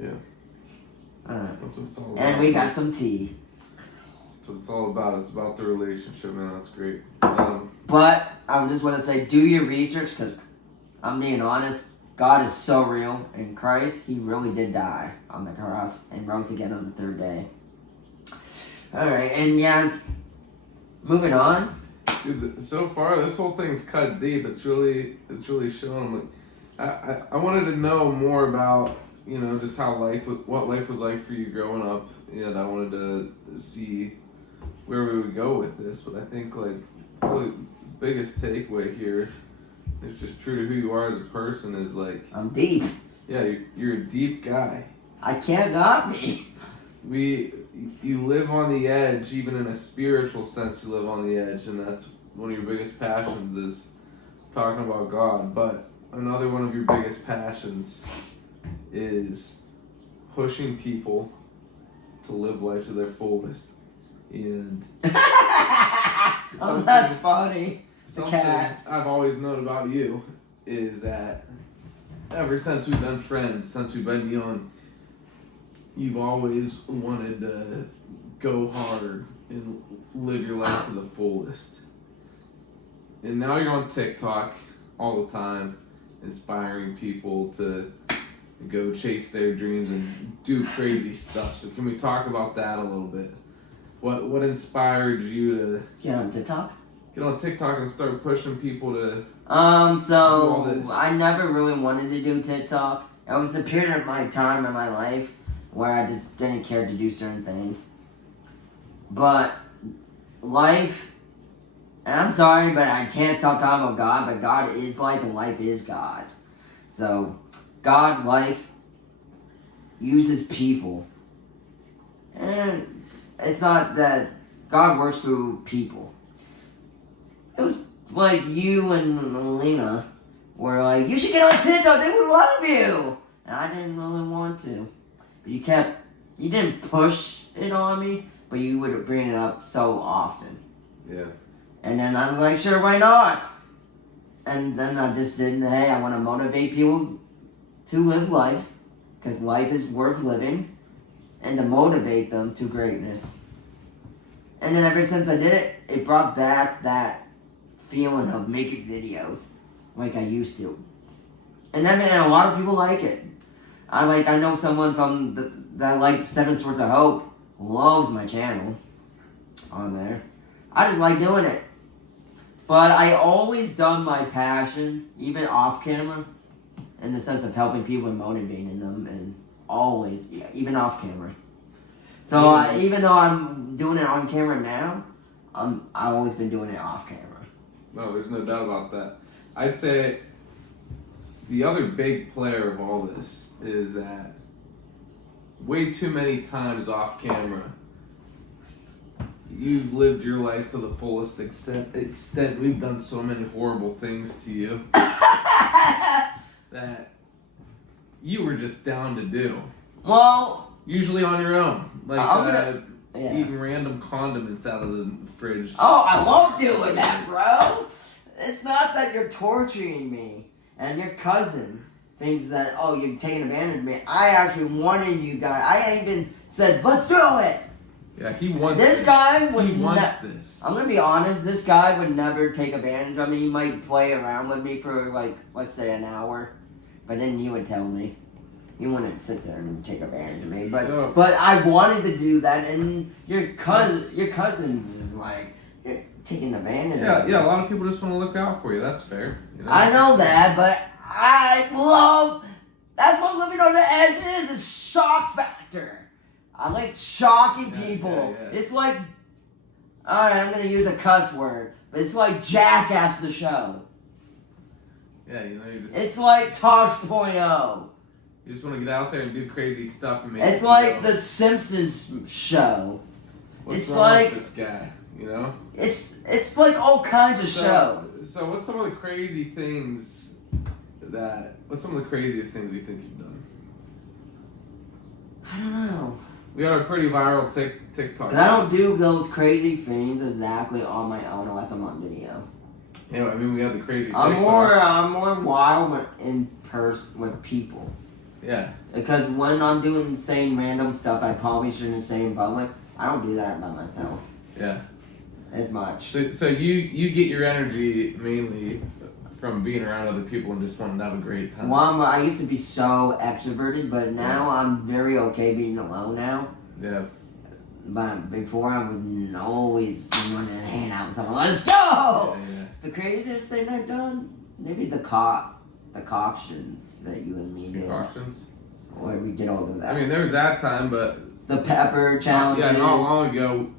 Yeah. Alright. That's what it's all about. And we got some tea. That's what it's all about. It's about the relationship, man. That's great. But I just want to say, do your research, because I'm being honest. God is so real. In Christ, He really did die on the cross and rose again on the third day. Alright, and yeah, moving on. Dude, so far this whole thing's cut deep. It's really showing. I wanted to know more about, you know, just how what life was like for you growing up, and I wanted to see where we would go with this. But I think like really biggest takeaway here, it's just true to who you are as a person, is like, I'm deep. Yeah, you're a deep guy. I can't not be. You live on the edge, even in a spiritual sense. You live on the edge, and that's one of your biggest passions, is talking about God. But another one of your biggest passions is pushing people to live life to their fullest. And oh, that's funny. Something I've always known about you is that ever since we've been friends, since we've been young, you've always wanted to go hard and live your life to the fullest. And now you're on TikTok all the time, inspiring people to go chase their dreams and do crazy stuff. So can we talk about that a little bit? What inspired you to get on TikTok? Get on TikTok and start pushing people to so I never really wanted to do TikTok. It was the period of my time in my life where I just didn't care to do certain things. But life, and I'm sorry, but I can't stop talking about God, but God is life and life is God. So God, life, uses people. And it's not that God works through people. It was like you and Alina were like, you should get on TikTok, they would love you. And I didn't really want to. But you didn't push it on me, but you would bring it up so often. Yeah. And then I'm like, sure, why not? And then I just said, hey, I want to motivate people to live life, because life is worth living, and to motivate them to greatness. And then ever since I did it, it brought back that feeling of making videos like I used to. And then a lot of people like it. I know someone from that like 7 Swords of Hope loves my channel on there. I just like doing it. But I always done my passion, even off camera, in the sense of helping people and motivating them, and always, yeah, even off camera. So even though I'm doing it on camera now, I've always been doing it off camera. No, there's no doubt about that. I'd say the other big player of all this is that way too many times off camera, you've lived your life to the fullest extent. We've done so many horrible things to you that you were just down to do. Well, usually on your own, like eating random condiments out of the fridge. Oh, I love doing that, bro. It's not that you're torturing me and your cousin thinks that, oh, you're taking advantage of me. I actually wanted you guys. I even said, let's do it. Yeah, he wants this. Guy would he wants this. I'm going to be honest. This guy would never take advantage of me. He might play around with me for, like, let's say an hour. But then he would tell me. He wouldn't sit there and take advantage of me. But I wanted to do that. And your cousin was like, you're taking advantage of me. Yeah, a lot of people just want to look out for you. That's fair. You know? I know that, but that's what living on the edge is shock factor. I like shocking people. Yeah. It's like, alright, I'm going to use a cuss word, but it's like Jackass the show. Yeah, you know, it's like Tosh.0. You just want to get out there and do crazy stuff and make it's like the Simpsons show. What's wrong with this guy, you know? It's like all kinds of shows. So what's some of the crazy things what's some of the craziest things you think you've done? I don't know. We got a pretty viral TikTok. Cause I don't do those crazy things exactly on my own unless I'm on video. Yeah, I mean we have the crazy TikTok. I'm more wild in person with people. Yeah. Because when I'm doing saying random stuff I probably shouldn't say in public, I don't do that by myself Yeah. as much. So you get your energy mainly from being around other people and just wanting to have a great time. Well, I used to be so extroverted, but now I'm very okay being alone now. Yeah. But before I was always wanting to hang out with someone. Let's go! Yeah. The craziest thing I've done, maybe the concoctions that you and me did. Concoctions? Where we did all those. I mean, there was that time, but The pepper challenges. yeah, not long ago,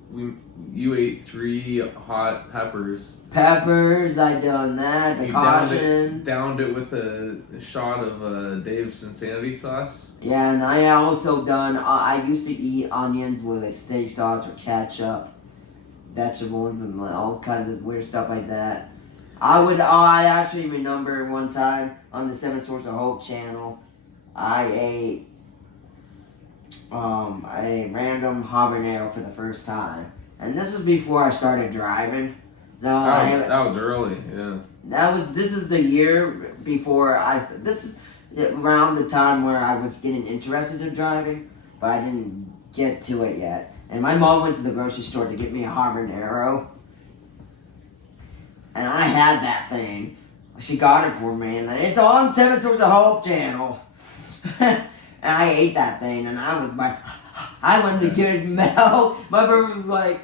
you ate 3 hot peppers. Peppers, I done that. The You cautions. downed it with a shot of Dave's Insanity sauce. Yeah, and I also done. I used to eat onions with like steak sauce or ketchup, vegetables, and like, all kinds of weird stuff like that. I actually remember one time on the Seven Source of Hope channel, I ate a random habanero for the first time, and this is before I started driving. So That was early, yeah. This is the year before this is around the time where I was getting interested in driving, but I didn't get to it yet. And my mom went to the grocery store to get me a habanero, and I had that thing. She got it for me, and it's on Seven Source of Hope channel. And I ate that thing, and I wanted to get it melt. My brother was like,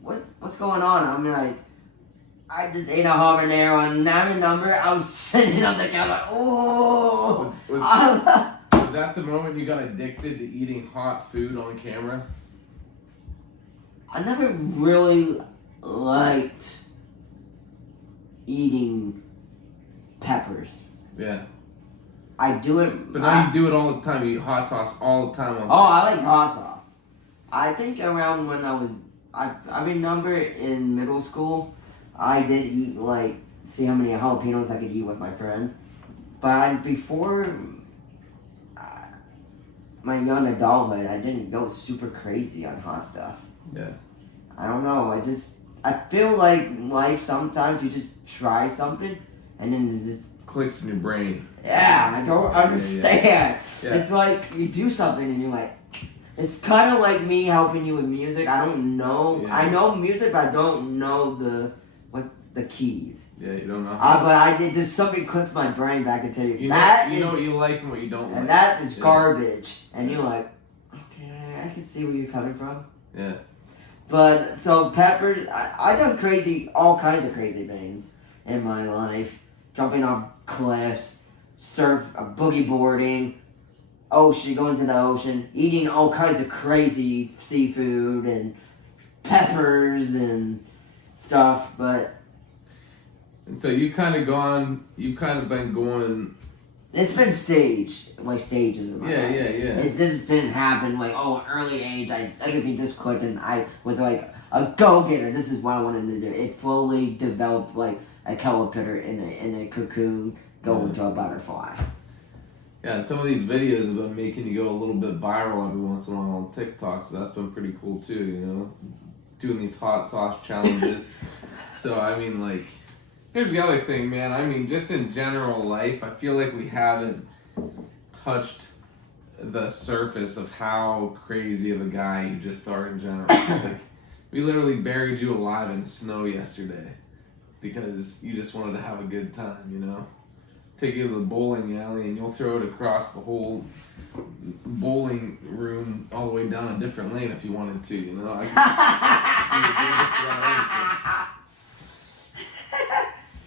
what's going on? I'm like, I just ate a habanero, and I remember I was sitting on the couch like, oh. Was that the moment you got addicted to eating hot food on camera? I never really liked eating peppers. Yeah. I do it. But now you do it all the time. You eat hot sauce all the time. I like hot sauce. I think around when I remember in middle school, I did eat see how many jalapenos I could eat with my friend. But before my young adulthood, I didn't go super crazy on hot stuff. Yeah. I don't know. I feel like life sometimes you just try something and then it just clicks in your brain. Yeah, I don't understand. Yeah. It's like you do something and you're like, it's kind of like me helping you with music. I don't know. Yeah. I know music, but I don't know the keys. Yeah, you don't know. But just something clicks my brain back and tell you, You know what you like and what you don't like. And that is garbage. And you're like, okay, I can see where you're coming from. Yeah. But so peppers, I done all kinds of crazy things in my life. Jumping off cliffs, boogie boarding, going to the ocean, eating all kinds of crazy seafood and peppers and stuff. And so you've kind of been going. It's been stages in my life. Yeah. It just didn't happen early age. Everything just clicked and I was like a go-getter. This is what I wanted to do. It fully developed like a caterpillar in a cocoon going to a butterfly. Yeah, and some of these videos have been making you go a little bit viral every once in a while on TikTok, so that's been pretty cool too, you know? Doing these hot sauce challenges. So, I mean, here's the other thing, man. I mean, just in general life, I feel like we haven't touched the surface of how crazy of a guy you just are in general. We literally buried you alive in snow yesterday because you just wanted to have a good time, you know? Take you to the bowling alley and you'll throw it across the whole bowling room all the way down a different lane if you wanted to, you know? I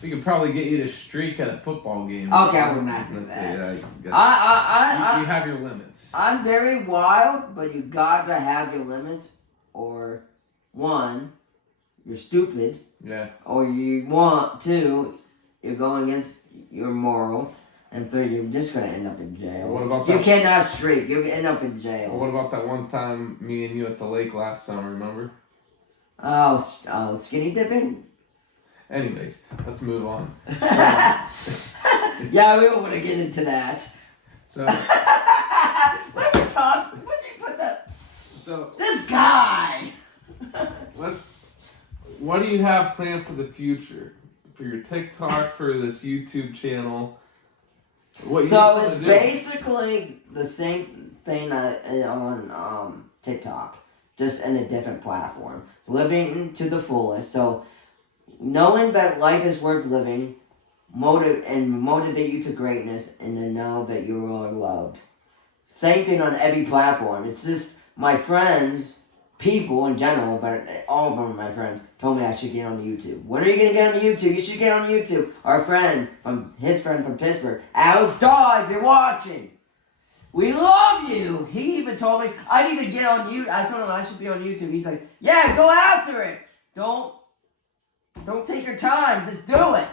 we could probably get you to streak at a football game. Okay, I would not do that. Yeah, you have your limits. I'm very wild, but you gotta have your limits. Or 1, you're stupid. Yeah. Or you're going against your morals. And 3, you're just gonna end up in jail. What about you cannot streak. You're gonna end up in jail. What about that one time me and you at the lake last summer, remember? Oh, skinny dipping? Anyways, let's move on. Yeah, we don't want to get into that. So. What did you put that? So. This guy! What do you have planned for the future? For your TikTok, for this YouTube channel? What you So just it's wanna do. basically the same thing on TikTok, just in a different platform. Living to the fullest. So knowing that life is worth living, motivate you to greatness, and to know that you are loved. Same thing on every platform. It's just my friends, people in general, but all of them, my friends, told me I should get on YouTube. When are you gonna get on YouTube? You should get on YouTube. Our friend his friend from Pittsburgh, Alex Daw, if you're watching, we love you. He even told me I need to get on YouTube. I told him I should be on YouTube. He's like, yeah, go after it. Don't take your time. Just do it.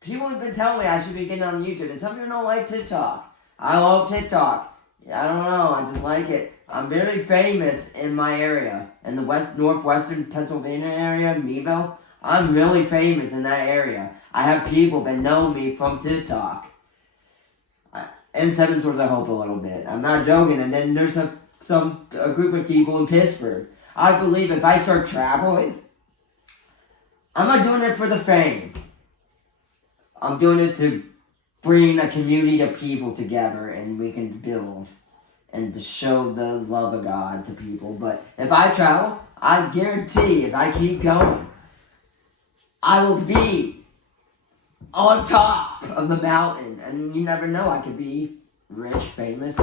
People have been telling me I should be getting on YouTube, and some people don't like TikTok. I love TikTok. I don't know. I just like it. I'm very famous in my area, in the northwestern Pennsylvania area, Meadville. I'm really famous in that area. I have people that know me from TikTok. And Seven Source, I hope a little bit. I'm not joking. And then there's a group of people in Pittsburgh. I believe if I start traveling, I'm not doing it for the fame. I'm doing it to bring a community of people together, and we can build and to show the love of God to people. But if I travel, I guarantee if I keep going, I will be on top of the mountain. And you never know, I could be rich, famous,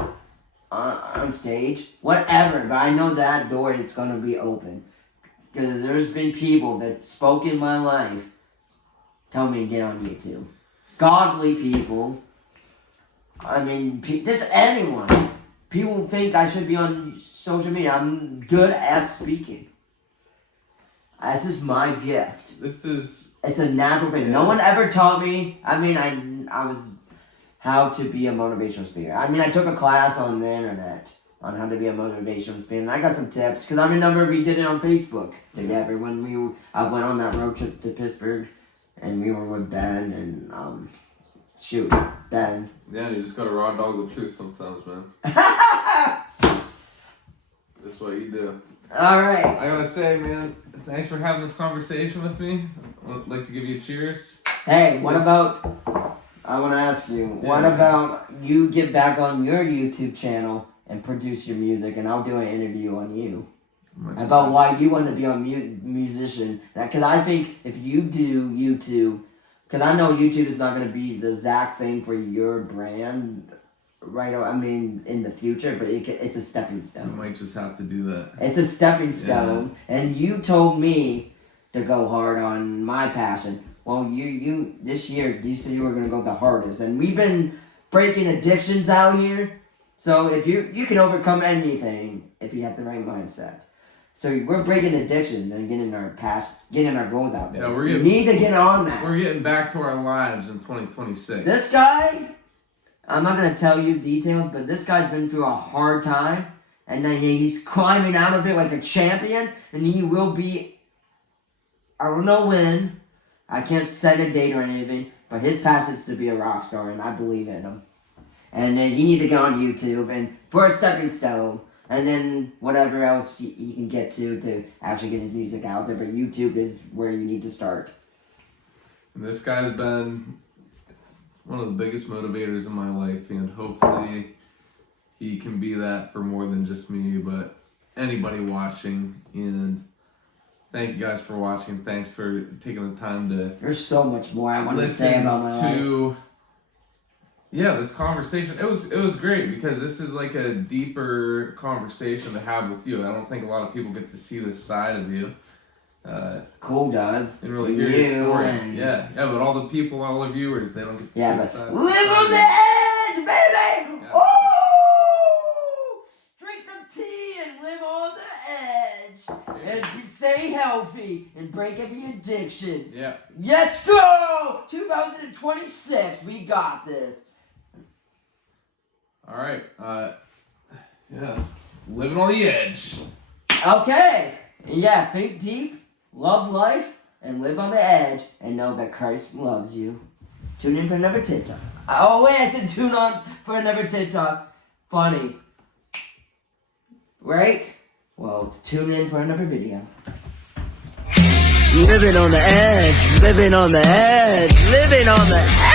on stage, whatever. But I know that door is going to be open. Because there's been people that spoke in my life tell me to get on YouTube. Godly people. I mean, just anyone. People think I should be on social media. I'm good at speaking. This is my gift. It's a natural thing. Yeah. No one ever taught me. I mean, I was how to be a motivational speaker. I mean, I took a class on the internet on how to be a motivational speaker, and I got some tips. Because I remember we did it on Facebook together when I went on that road trip to Pittsburgh, and we were with Ben and Ben. Yeah, you just gotta raw dog the truth sometimes, man. That's what you do. Alright. I gotta say, man, thanks for having this conversation with me. I'd like to give you a cheers. Hey, what about, I want to ask you, what about you get back on your YouTube channel and produce your music, and I'll do an interview on you. About why you want to be a musician. Because I think if you do YouTube, because I know YouTube is not going to be the exact thing for your brand, right? I mean, in the future, but it's a stepping stone. You might just have to do that. It's a stepping stone, and you told me to go hard on my passion. Well, you this year, you said you were going to go the hardest, and we've been breaking addictions out here. So if you can overcome anything if you have the right mindset. So we're breaking addictions and getting our goals out there. Yeah, we need to get on that. We're getting back to our lives in 2026. This guy, I'm not gonna tell you details, but this guy's been through a hard time, and then he's climbing out of it like a champion, and he will be. I don't know when. I can't set a date or anything, but his passion is to be a rock star, and I believe in him. And then he needs to get on YouTube and for a stepping stone. And then whatever else he can get to actually get his music out there. But YouTube is where you need to start. And this guy's been one of the biggest motivators in my life. And hopefully he can be that for more than just me, but anybody watching. And thank you guys for watching. Thanks for taking the time to There's so much more I want to say about my life. Yeah, this conversation, it was great because this is like a deeper conversation to have with you. I don't think a lot of people get to see this side of you. Cole does. And really hear your story. Yeah, but all the people, all the viewers, they don't get to see this side. Live on the edge, baby! Yeah. Oh! Drink some tea and live on the edge. Yeah. And stay healthy and break every addiction. Yeah. Let's go! 2026, we got this. All right. Living on the edge. Okay. Yeah, think deep, love life, and live on the edge, and know that Christ loves you. Tune in for another TikTok. Oh, wait, I said tune on for another TikTok. Funny. Right? Well, it's tune in for another video. Living on the edge, living on the edge, living on the edge.